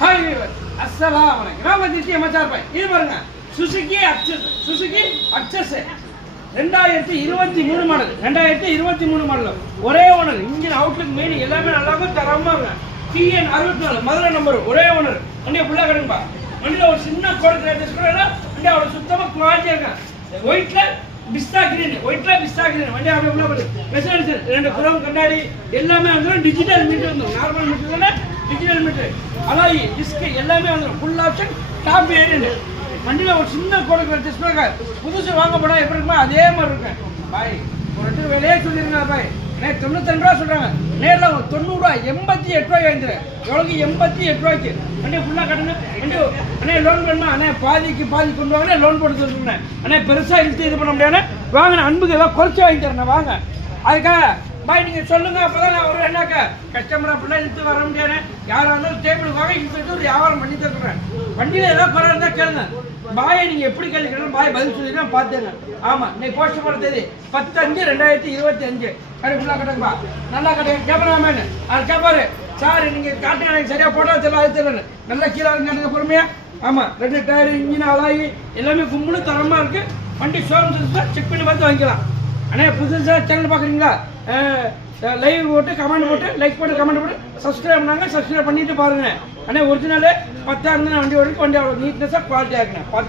Hi அஸ்ஸலாமு அலைக்கும். நான் வந்து மச்சார் பாய். இது பாருங்க சுசுகி அக்சஸ் 2023 மாடல். 2023 மாடல். ஒரே ஓனர். இன்ஜின் அவுட்லுக் மெயின் எல்லாமே நல்லா இருக்கும், தரமா இருக்கும். TN 64 Madurai number. ஒரே ஓனர். வண்டியை ஃபுல்லா கடுங்கப்பா. வண்டியில ஒரு சின்ன கோட் கிராச்சஸ் கூட இல்ல. வண்டி அவ்வளவு சுத்தமா குவாலிட்டியா இருக்கு. ஒயிட்ல பிஸ்தா கிரீன். வண்டி அப்படியே உள்ள போகுது. மெஷினரி ரெண்டு குரோம் கண்ணாடி எல்லாமே வந்துடும். டிஜிட்டல் மீட்டர் வந்துடும். நார்மல் மீட்டர் தானே, டிஜிட்டல் மீட்டர். அலாய் டிஸ்க் எல்லாமே வந்துடும். Full option top variant. வண்டியில ஒரு சின்ன கோடு கிராச்சஸ் கூட புதுசு வாங்க போனா எப்படி இருக்குமோ அதே மாதிரி இருக்கேன் பாய். ஒரு இடத்துல விலையே சொல்லிருங்க பாய். எனக்கு 92 ரூபா சொல்றாங்க. நேரில் 90 ரூபா 88 ரூபாய் வாங்கிக்கிறேன். எவ்வளோக்கு 88 ரூபாய்க்கு வண்டியை ஃபுல்லாக கட்டணும். வண்டி அண்ணே லோன் வேணுமா அண்ணே பாதிக்கு பாதி கொண்டு வாங்க, லோன் போட்டு சொல்லிருந்தேன். அண்ணே பெருசாக இழுத்து இது பண்ண முடியாது, வாங்க அன்புக்கு ஏதாவது குறைச்சி வாங்கி தரேன் வாங்க. அதுக்காக பாய் நீங்கள் சொல்லுங்க, அப்போதான் நான் ஒரு என்னக்கா கஸ்டமர் அப்படிலாம் இழுத்து வர முடியாது. யாராக இருந்தாலும் டேபிள் வாங்க இழுத்துட்டு ஒரு வியாபாரம் பண்ணி தருறேன். வண்டியில் ஏதாவது குறை இருந்தால் கேளுங்க பாயை. நீங்கள் எப்படி கேள்விக்கிறோம் பாய் பதில் சொல்லி தான் பார்த்துங்க. ஆமாம் இன்னைக்கு போஸ்ட் போட தேதி 10/5/2025. கடை ஃபுல்லாக கட்டுங்கப்பா, நல்லா கட்டுங்க. கேமராமேன் அது கேட்பாரு, சார் நீங்கள் காட்டுங்க எனக்கு சரியாக போட்டால் தெரியல அது தெரியல. நல்லா கீழே காட்டுங்க பொறுமையா. ஆமாம் 2 டயர் இன்ஜின் அலாயி எல்லாமே கும்பலும் தரமாக இருக்குது. வண்டி ஷோரூம் செக் பண்ணி பார்த்து வாங்கிக்கலாம். அண்ணே புதுசாக சேனல் பார்க்குறீங்களா? லைவ் போட்டு கமெண்ட் போட்டு லைக் போட்டு கமெண்ட் போட்டு சப்ஸ்கிரைப் பண்ணாங்க. சப்ஸ்கிரைப் பண்ணிட்டு பாருங்க. அண்ணே ஒரிஜினல் 10 வண்டி வரைக்கும் வண்டி அவ்வளோ நீட்னஸாக குவாலிட்டியாக இருக்குண்ணே பார்த்து.